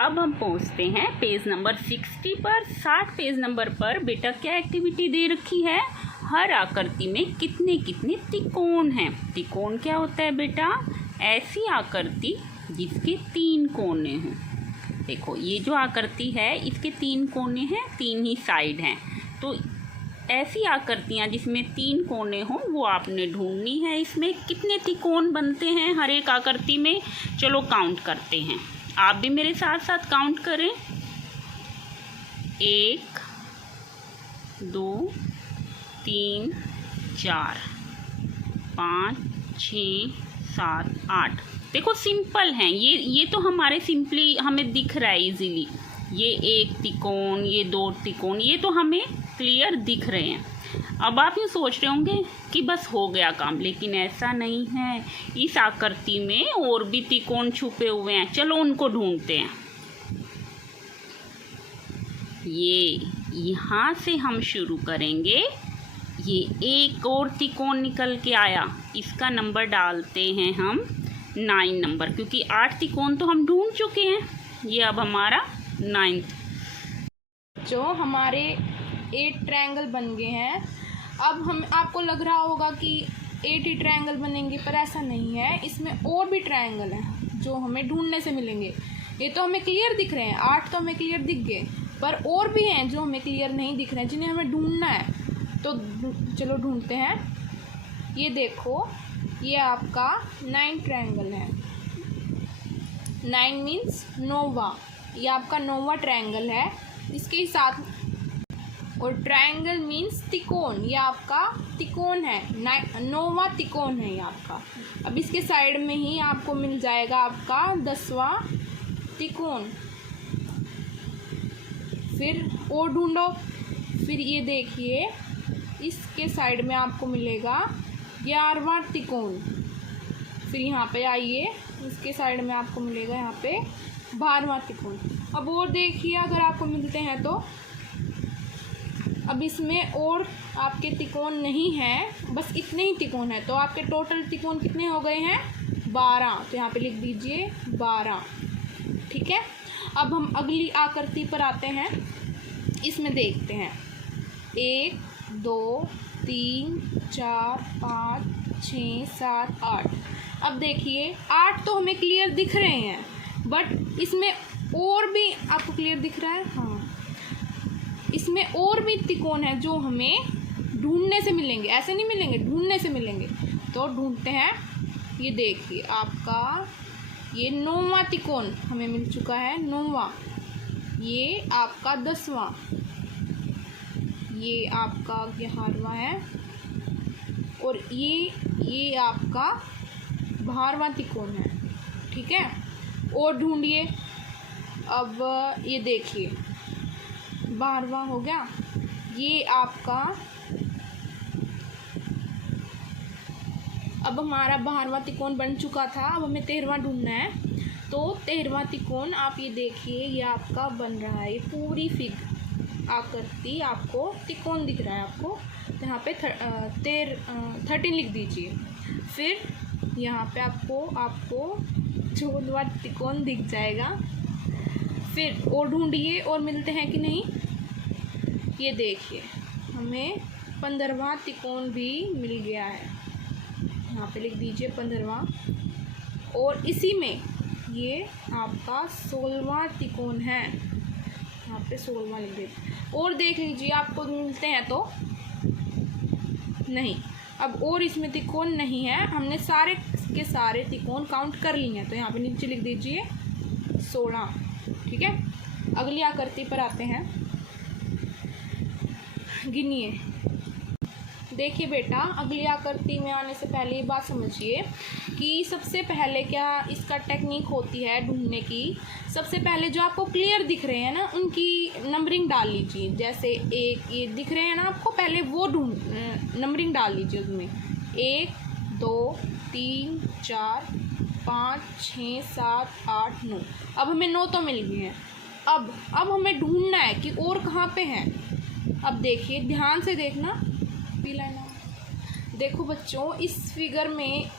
अब हम पहुंचते हैं पेज नंबर 60 पर। 60 पेज नंबर पर बेटा क्या एक्टिविटी दे रखी है, हर आकृति में कितने कितने त्रिकोण हैं। त्रिकोण क्या होता है बेटा, ऐसी आकृति जिसके 3 कोने हों। देखो ये जो आकृति है इसके 3 कोने हैं, 3 ही साइड हैं। तो ऐसी आकृतियाँ जिसमें 3 कोने हों वो आपने ढूंढनी है। इसमें कितने त्रिकोण बनते हैं हर एक आकृति में, चलो काउंट करते हैं। आप भी मेरे साथ साथ काउंट करें। 1 2 3 4 5 6 7 8। देखो सिंपल हैं ये तो हमारे सिंपली हमें दिख रहा है इजीली। ये 1 त्रिकोण, ये 2 त्रिकोण, ये तो हमें क्लियर दिख रहे हैं। अब आप ये सोच रहे होंगे कि बस हो गया काम, लेकिन ऐसा नहीं है। इस आकृति में और भी त्रिकोण छुपे हुए हैं, चलो उनको ढूंढते हैं। ये यहाँ से हम शुरू करेंगे। ये एक और त्रिकोण निकल के आया, इसका नंबर डालते हैं हम 9 नंबर, क्योंकि 8 त्रिकोण तो हम ढूंढ चुके हैं। ये अब हमारा 9th। जो हमारे 8 ट्रायंगल बन गए हैं। अब हम आपको लग रहा होगा कि 8 ही ट्रायंगल बनेंगे, पर ऐसा नहीं है। इसमें और भी ट्रायंगल हैं जो हमें ढूंढने से मिलेंगे। ये तो हमें क्लियर दिख रहे हैं, 8 तो हमें क्लियर दिख गए, पर और भी हैं जो हमें क्लियर नहीं दिख रहे हैं, जिन्हें हमें ढूंढना है। तो चलो ढूंढते हैं। ये देखो, ये आपका 9 ट्रायंगल है। 9 मीन्स नोवा, ये आपका 9वां ट्रायंगल है। इसके साथ और ट्रायंगल मीन्स त्रिकोण, ये आपका त्रिकोण है, 9वां त्रिकोण है ये आपका। अब इसके साइड में ही आपको मिल जाएगा आपका 10वां त्रिकोण। फिर और ढूंढो। फिर ये देखिए, इसके साइड में आपको मिलेगा 11वां त्रिकोण। फिर यहाँ पे आइए, इसके साइड में आपको मिलेगा यहाँ पे 12वां त्रिकोण। अब और देखिए, अगर आपको मिलते हैं तो अब इसमें और आपके त्रिकोण नहीं हैं, बस इतने ही त्रिकोण हैं। तो आपके टोटल त्रिकोण कितने हो गए हैं, 12। तो यहाँ पे लिख दीजिए 12, ठीक है। अब हम अगली आकृति पर आते हैं। इसमें देखते हैं 1 2 3 4 5 6 7 8। अब देखिए 8 तो हमें क्लियर दिख रहे हैं, बट इसमें और भी आपको क्लियर दिख रहा है, हाँ, इसमें और भी त्रिकोण है जो हमें ढूंढने से मिलेंगे। ऐसे नहीं मिलेंगे, ढूंढने से मिलेंगे। तो ढूंढते हैं। ये देखिए आपका ये 9वां त्रिकोण हमें मिल चुका है, 9वां। ये आपका 10वां, ये आपका 11वां है, और ये आपका 12वां त्रिकोण है, ठीक है। और ढूंढिए। अब ये देखिए 12वां हो गया। ये आपका, अब हमारा 12वां त्रिकोण बन चुका था। अब हमें 13वां ढूंढना है। तो 13वां त्रिकोण आप ये देखिए, ये आपका बन रहा है। ये पूरी आकृति आपको त्रिकोण दिख रहा है आपको। यहाँ पे 13 लिख दीजिए। फिर यहाँ पे आपको 14वां त्रिकोण दिख जाएगा। फिर और ढूंढिए, और मिलते हैं कि नहीं। ये देखिए हमें 15वां त्रिकोण भी मिल गया है। यहाँ पे लिख दीजिए 15वां। और इसी में ये आपका 16वां त्रिकोण है, यहाँ पे 16वां लिख दीजिए। और देख लीजिए आपको मिलते हैं तो नहीं। अब और इसमें त्रिकोण नहीं है, हमने सारे के सारे त्रिकोण काउंट कर लिए हैं। तो यहाँ पे नीचे लिख दीजिए 16, ठीक है। अगली आकृति पर आते हैं। गिनिए। देखिए बेटा, अगली आकृति में आने से पहले ये बात समझिए कि सबसे पहले क्या इसका टेक्निक होती है ढूंढने की। सबसे पहले जो आपको क्लियर दिख रहे हैं ना, उनकी नंबरिंग डाल लीजिए। जैसे 1 ये दिख रहे हैं ना आपको, पहले वो नंबरिंग डाल लीजिए उसमें। 1 2 3 4 5 6 7 8 9। अब हमें 9 तो मिल गए हैं। अब हमें ढूंढना है कि और कहाँ पे हैं। अब देखिए, ध्यान से देखना। देखो बच्चों, इस फिगर में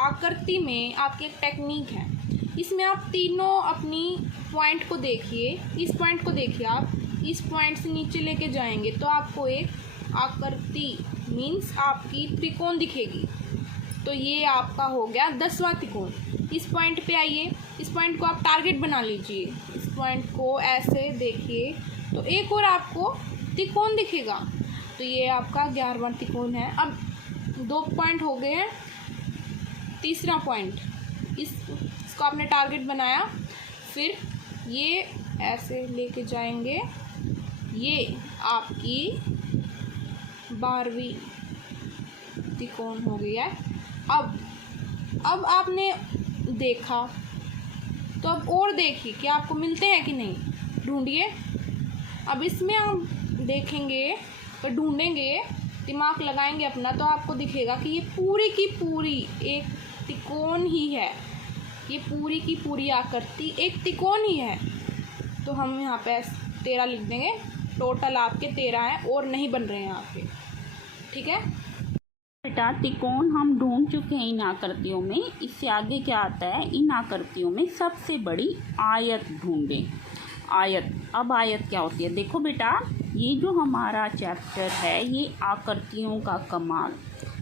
आकृति में आपकी एक टेक्निक है। इसमें आप तीनों अपनी पॉइंट को देखिए, इस पॉइंट को देखिए, आप इस पॉइंट से नीचे लेके जाएंगे तो आपको एक आकृति मीन्स आपकी त्रिकोण दिखेगी। तो ये आपका हो गया 10वां त्रिकोण। इस पॉइंट पे आइए, इस पॉइंट को आप टारगेट बना लीजिए, इस पॉइंट को ऐसे देखिए तो एक और आपको त्रिकोण दिखेगा। तो ये आपका 11वां त्रिकोण है। अब 2 पॉइंट हो गए हैं, तीसरा पॉइंट इसको आपने टारगेट बनाया, फिर ये ऐसे लेके जाएंगे, ये आपकी 12वीं त्रिकोण हो गई है। अब आपने देखा तो अब और देखिए कि आपको मिलते हैं कि नहीं, ढूंढिए। अब इसमें आप देखेंगे तो ढूंढेंगे, दिमाग लगाएंगे अपना, तो आपको दिखेगा कि ये पूरी की पूरी एक त्रिकोण ही है, ये पूरी की पूरी आकृति एक त्रिकोण ही है। तो हम यहाँ पे 13 लिख देंगे, टोटल आपके 13 हैं और नहीं बन रहे हैं आपके, ठीक है बेटा। त्रिकोण हम ढूंढ चुके हैं इन आकृतियों में। इससे आगे क्या आता है, इन आकृतियों में सबसे बड़ी आयत ढूंढें। आयत, अब आयत क्या होती है देखो बेटा, ये जो हमारा चैप्टर है ये आकृतियों का कमाल।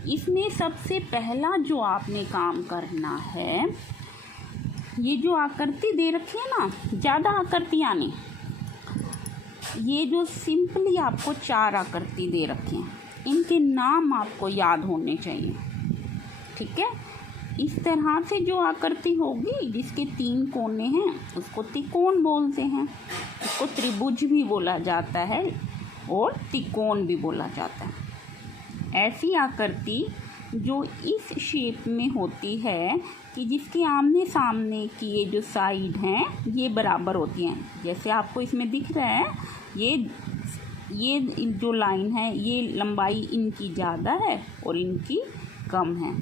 इसमें सबसे पहला जो आपने काम करना है, ये जो आकृति दे रखी है ना, ज़्यादा आकृतियाँ नहीं, ये जो सिंपली आपको 4 आकृति दे रखे हैं, इनके नाम आपको याद होने चाहिए, ठीक है। इस तरह से जो आकृति होगी जिसके 3 कोने हैं उसको त्रिकोण बोलते हैं। उसको त्रिभुज भी बोला जाता है और त्रिकोण भी बोला जाता है। ऐसी आकृति जो इस शेप में होती है कि जिसके आमने सामने की ये जो साइड हैं ये बराबर होती हैं। जैसे आपको इसमें दिख रहा है, ये जो लाइन है ये लंबाई इनकी ज़्यादा है और इनकी कम है,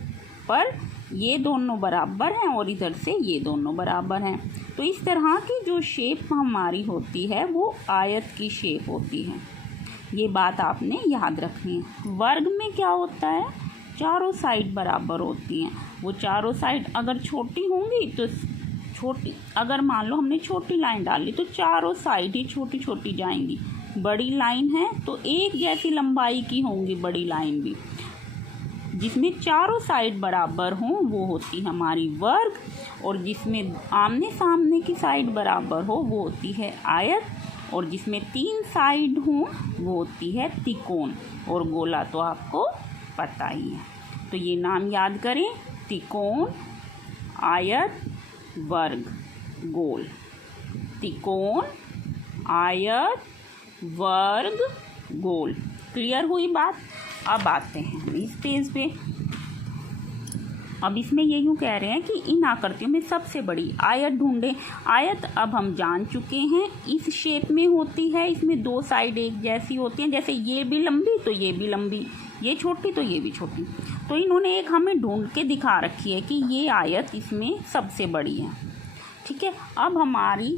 पर ये दोनों बराबर हैं और इधर से ये दोनों बराबर हैं। तो इस तरह की जो शेप हमारी होती है वो आयत की शेप होती है। ये बात आपने याद रखनी है। वर्ग में क्या होता है, चारों साइड बराबर होती हैं। वो चारों साइड अगर छोटी होंगी तो छोटी, अगर मान लो हमने छोटी लाइन डाली तो चारों साइड ही छोटी छोटी जाएंगी। बड़ी लाइन है तो एक जैसी लंबाई की होंगी बड़ी लाइन भी। जिसमें चारों साइड बराबर हों वो होती हमारी वर्ग, और जिसमें आमने सामने की साइड बराबर हो वो होती है आयत, और जिसमें 3 साइड हों वो होती है त्रिकोण। और गोला तो आपको पता ही है। तो ये नाम याद करें, त्रिकोण, आयत, वर्ग, गोल। त्रिकोण, आयत, वर्ग, गोल। क्लियर हुई बात। अब आते हैं हम इस पेज पे। अब इसमें ये यूँ कह रहे हैं कि इन आकृतियों में सबसे बड़ी आयत ढूंढें। आयत अब हम जान चुके हैं इस शेप में होती है, इसमें 2 साइड एक जैसी होती हैं। जैसे ये भी लंबी तो ये भी लंबी, ये छोटी तो ये भी छोटी। तो इन्होंने एक हमें ढूंढ के दिखा रखी है कि ये आयत इसमें सबसे बड़ी है, ठीक है। अब हमारी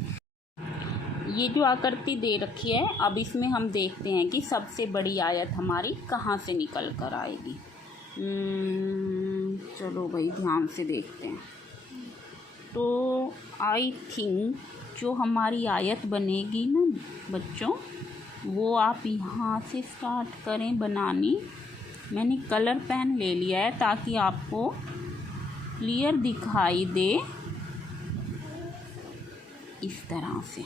ये जो आकृति दे रखी है, अब इसमें हम देखते हैं कि सबसे बड़ी आयत हमारी कहाँ से निकल कर आएगी। चलो भाई ध्यान से देखते हैं। तो आई थिंक जो हमारी आयत बनेगी ना बच्चों, वो आप यहाँ से स्टार्ट करें बनानी। मैंने कलर पेन ले लिया है ताकि आपको क्लियर दिखाई दे। इस तरह से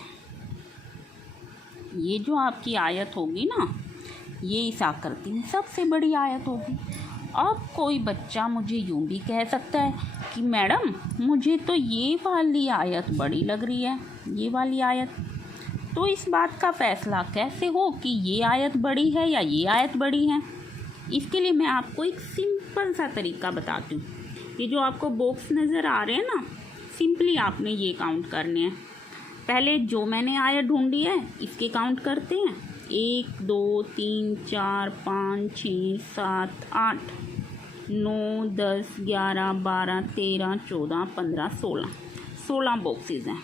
ये जो आपकी आयत होगी ना, ये इस आकृति में सबसे बड़ी आयत होगी। अब कोई बच्चा मुझे यूँ भी कह सकता है कि मैडम मुझे तो ये वाली आयत बड़ी लग रही है, ये वाली आयत। तो इस बात का फैसला कैसे हो कि ये आयत बड़ी है या ये आयत बड़ी है? इसके लिए मैं आपको एक सिंपल सा तरीका बताती हूँ। ये जो आपको बॉक्स नज़र आ रहे हैं ना, सिंपली आपने ये काउंट करने हैं। पहले जो मैंने आयत ढूंढी है इसके काउंट करते हैं। 1 2 3 4 5 6 7 8 9 10 11 12 13 14 15 16 बॉक्सेस हैं,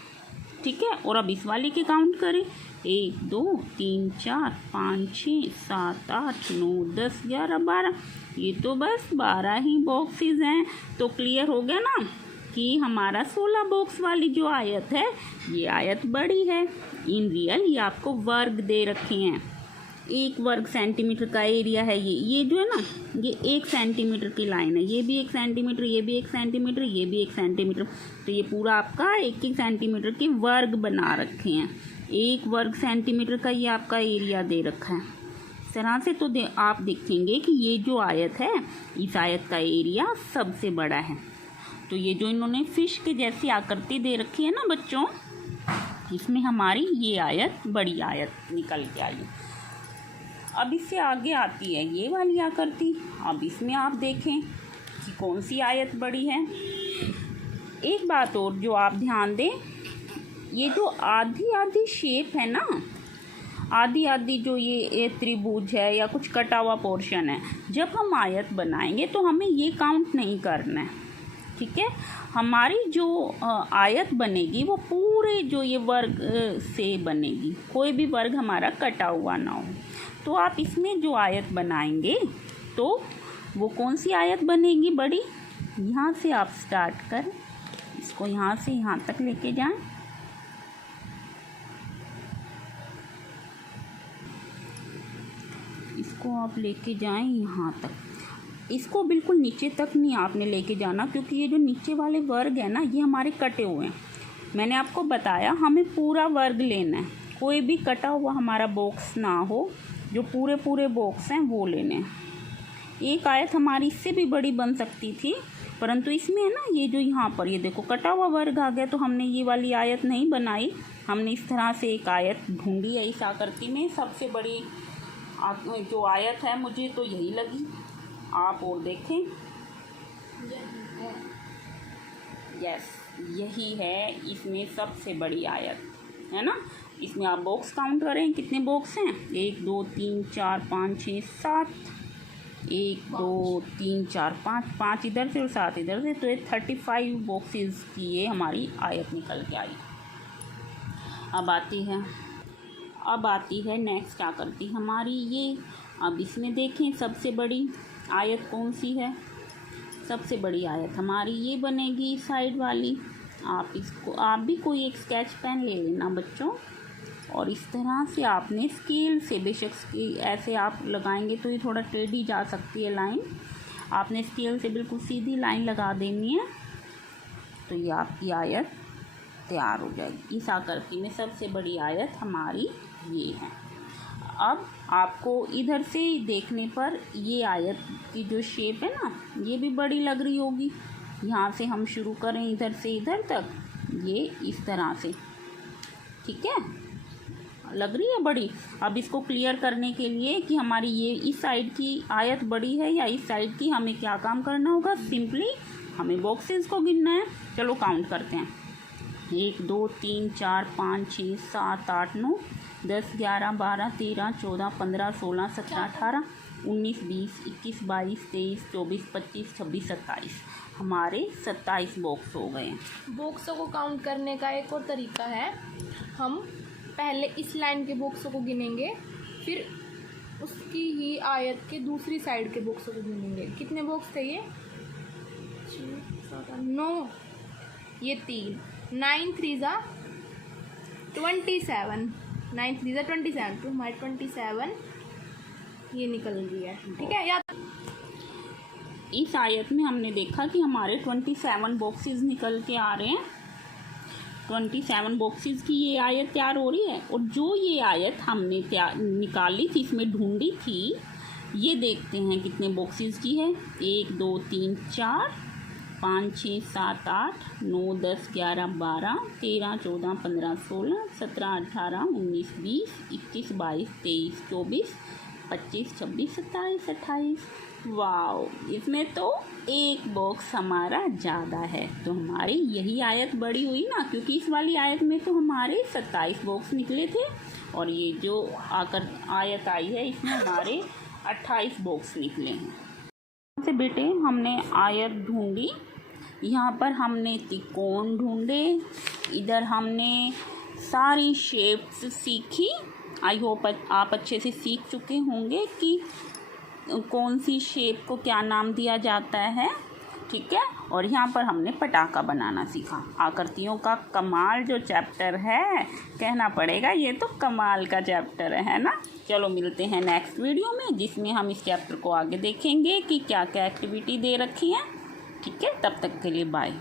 ठीक है। और अब इस वाली के काउंट करें। 1 2 3 4 5 6 7 8 9 10 11 12, ये तो बस 12 ही बॉक्सेस हैं। तो क्लियर हो गया ना। कि हमारा 16 बॉक्स वाली जो आयत है ये आयत बड़ी है। इन रियल ये आपको वर्ग दे रखे हैं। 1 वर्ग सेंटीमीटर का एरिया है ये जो है ना, ये 1 सेंटीमीटर की लाइन है। ये भी 1 सेंटीमीटर, ये भी 1 सेंटीमीटर, ये भी 1 सेंटीमीटर। तो ये पूरा आपका 1 सेंटीमीटर के वर्ग बना रखे हैं। 1 वर्ग सेंटीमीटर का ये आपका एरिया दे रखा है इस तरह से। तो आप देखेंगे कि ये जो आयत है इस आयत का एरिया सबसे बड़ा है। तो ये जो इन्होंने फिश के जैसी आकृति दे रखी है ना बच्चों, इसमें हमारी ये आयत बड़ी आयत निकल के आई। अब इससे आगे आती है ये वाली आकृति। अब इसमें आप देखें कि कौन सी आयत बड़ी है। एक बात और जो आप ध्यान दें, ये जो आधी आधी शेप है ना, आधी आधी जो ये त्रिभुज है या कुछ कटा हुआ पोर्शन है, जब हम आयत बनाएंगे तो हमें ये काउंट नहीं करना है, ठीक है। हमारी जो आयत बनेगी वो पूरे जो ये वर्ग से बनेगी, कोई भी वर्ग हमारा कटा हुआ ना हो। तो आप इसमें जो आयत बनाएंगे तो वो कौन सी आयत बनेगी बड़ी, यहाँ से आप स्टार्ट करें, इसको यहाँ से यहाँ तक लेके जाएं। इसको आप लेके जाएं यहाँ तक। इसको बिल्कुल नीचे तक नहीं आपने लेके जाना, क्योंकि ये जो नीचे वाले वर्ग है ना ये हमारे कटे हुए हैं। मैंने आपको बताया हमें पूरा वर्ग लेना है, कोई भी कटा हुआ हमारा बॉक्स ना हो, जो पूरे पूरे बॉक्स हैं वो लेने हैं। एक आयत हमारी इससे भी बड़ी बन सकती थी, परंतु इसमें है ना ये जो यहाँ पर ये देखो कटा हुआ वर्ग आ गया, तो हमने ये वाली आयत नहीं बनाई। हमने इस तरह से एक आयत ढूंढी है इस आकृति में। सबसे बड़ी जो आयत है मुझे तो यही लगी, आप और देखें। यस, यही है इसमें सबसे बड़ी आयत, है ना। इसमें आप बॉक्स काउंट करें, कितने बॉक्स हैं, 1 2 3 4 5 6 7, 1 2 3 4 5 इधर से और 7 इधर से, तो ये 35 बॉक्सेस की ये हमारी आयत निकल के आई। अब आती है नेक्स्ट आकृति हमारी ये। अब इसमें देखें सबसे बड़ी आयत कौन सी है। सबसे बड़ी आयत हमारी ये बनेगी साइड वाली। आप भी कोई एक स्केच पेन ले लेना बच्चों, और इस तरह से आपने स्केल से, बेशक ऐसे आप लगाएंगे तो ये थोड़ा टेढ़ी जा सकती है लाइन, आपने स्केल से बिल्कुल सीधी लाइन लगा देनी है, तो ये आपकी आयत तैयार हो जाएगी। इस आकृति में सबसे बड़ी आयत हमारी ये है। अब आपको इधर से देखने पर ये आयत की जो शेप है ना ये भी बड़ी लग रही होगी। यहाँ से हम शुरू करें इधर से इधर तक, ये इस तरह से, ठीक है, लग रही है बड़ी। अब इसको क्लियर करने के लिए कि हमारी ये इस साइड की आयत बड़ी है या इस साइड की, हमें क्या काम करना होगा, सिंपली हमें बॉक्सेस को गिनना है। चलो काउंट करते हैं, 1 2 3 4 5 6 7 8 9 10 11 12 13 14 15 16 17 18 19 20 21 22 23 24 25 26 27, हमारे 27 बॉक्स हो गए हैं। बॉक्सों को काउंट करने का एक और तरीका है, हम पहले इस लाइन के बॉक्सों को गिनेंगे, फिर उसकी ही आयत के दूसरी साइड के बॉक्सों को गिनेंगे। कितने बॉक्स थे ये, 9, ये 3, 9 3 जा 27, 9 3 जा 27, तो हमारे 27 ये निकल गई है, ठीक है। या इस आयत में हमने देखा कि हमारे 27 बॉक्सेस निकल के आ रहे हैं। 27 बॉक्सेस की ये आयत तैयार हो रही है, और जो ये आयत हमने निकाली थी, इसमें ढूंढी थी, ये देखते हैं कितने बॉक्सेस की है। 1 2 3 4 5 6 7 8 9 10 11 12 13 14 15 16 17 18 19 20 21 22 23 24 25 26 27 28। वाओ, इसमें तो एक बॉक्स हमारा ज़्यादा है, तो हमारी यही आयत बड़ी हुई ना, क्योंकि इस वाली आयत में तो हमारे 27 बॉक्स निकले थे, और ये जो आयत आई है इसमें हमारे 28 बॉक्स निकले हैं। से बेटे हमने आयत ढूंढी, यहाँ पर हमने त्रिकोण ढूंढे, इधर हमने सारी शेप्स सीखी। आई होप आप अच्छे से सीख चुके होंगे कि कौन सी शेप को क्या नाम दिया जाता है, ठीक है। और यहाँ पर हमने पटाखा बनाना सीखा। आकृतियों का कमाल जो चैप्टर है, कहना पड़ेगा ये तो कमाल का चैप्टर है ना। चलो मिलते हैं नेक्स्ट वीडियो में, जिसमें हम इस चैप्टर को आगे देखेंगे कि क्या क्या एक्टिविटी दे रखी है। ठीक है, तब तक के लिए बाय।